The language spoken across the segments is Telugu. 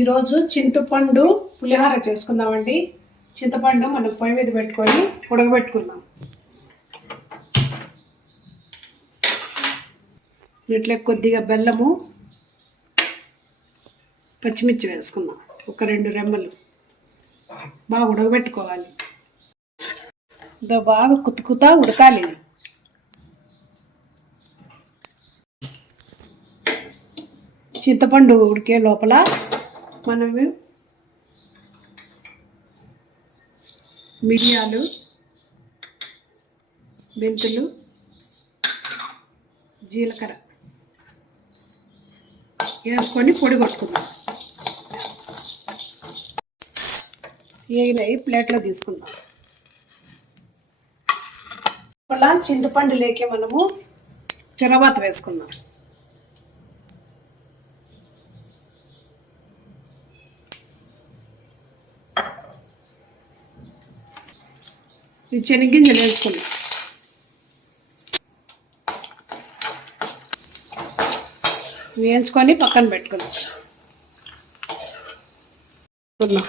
ఈరోజు చింతపండు పులిహార చేసుకుందామండి. చింతపండు మనం పొయ్యి మీద పెట్టుకొని ఉడకబెట్టుకుందాం. ఇట్లా కొద్దిగా బెల్లము పచ్చిమిర్చి వేసుకుందాం. ఒక రెండు రెమ్మలు. బాగా ఉడకబెట్టుకోవాలి. ఇదో బాగా కుతుకుతా ఉడకాలి. చింతపండు ఉడికే లోపల మనము మిరియాలు మెంతులు జీలకర్ర వేసుకొని పొడి కొట్టుకుందాం. వేగినవి ప్లేట్లో తీసుకుందాం. అలా చింతపండు లేకే మనము తర్వాత వేసుకుందాం. శనగ్గింజలు వేసుకుందాం వేయించుకొని పక్కన పెట్టుకుందాం పెట్టుకుందాం.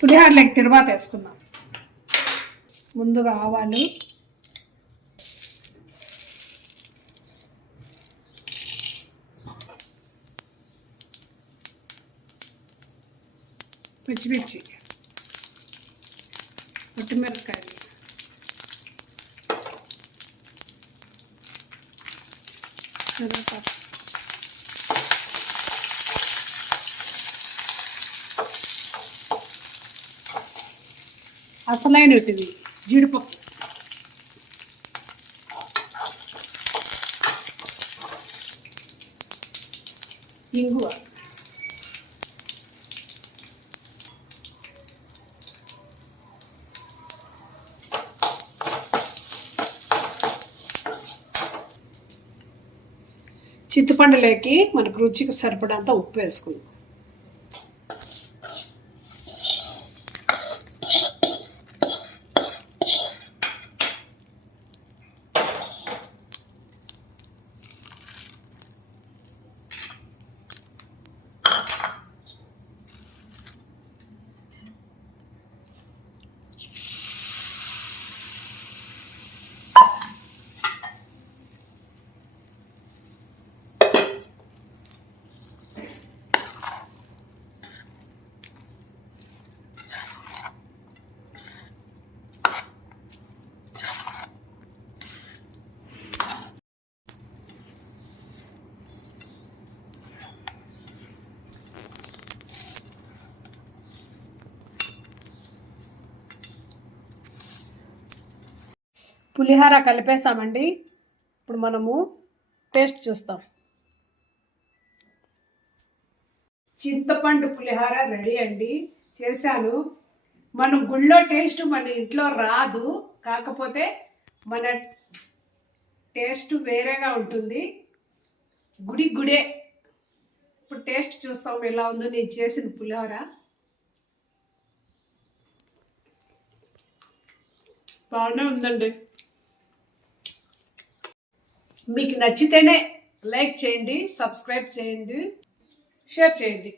పులిహోరలోకి తిరువాత వేసుకుందాం ముందుగా ఆవాలు పచ్చిమిర్చి పచ్చిమిరపకాయలు కరివేపాకు అసలైనటివి జీడిపప్పు ఇంగువ చింతపండులోకి మనకు రుచికి సరిపడంత ఉప్పు వేసుకుందాం. పులిహార కలిపేసామండి ఇప్పుడు మనము టేస్ట్ చూస్తాం. చింతపండు పులిహార రెడీ అండి. చేశాను. మన గుళ్ళో టేస్ట్ మన ఇంట్లో రాదు. కాకపోతే మన టేస్ట్ వేరేగా ఉంటుంది. గుడి గుడే. ఇప్పుడు టేస్ట్ చూస్తాం ఎలా ఉందో. నేను చేసిన పులిహోర. బాగానే ఉందండి. మీకు నచ్చితేనే లైక్ చేయండి సబ్స్క్రైబ్ చేయండి షేర్ చేయండి.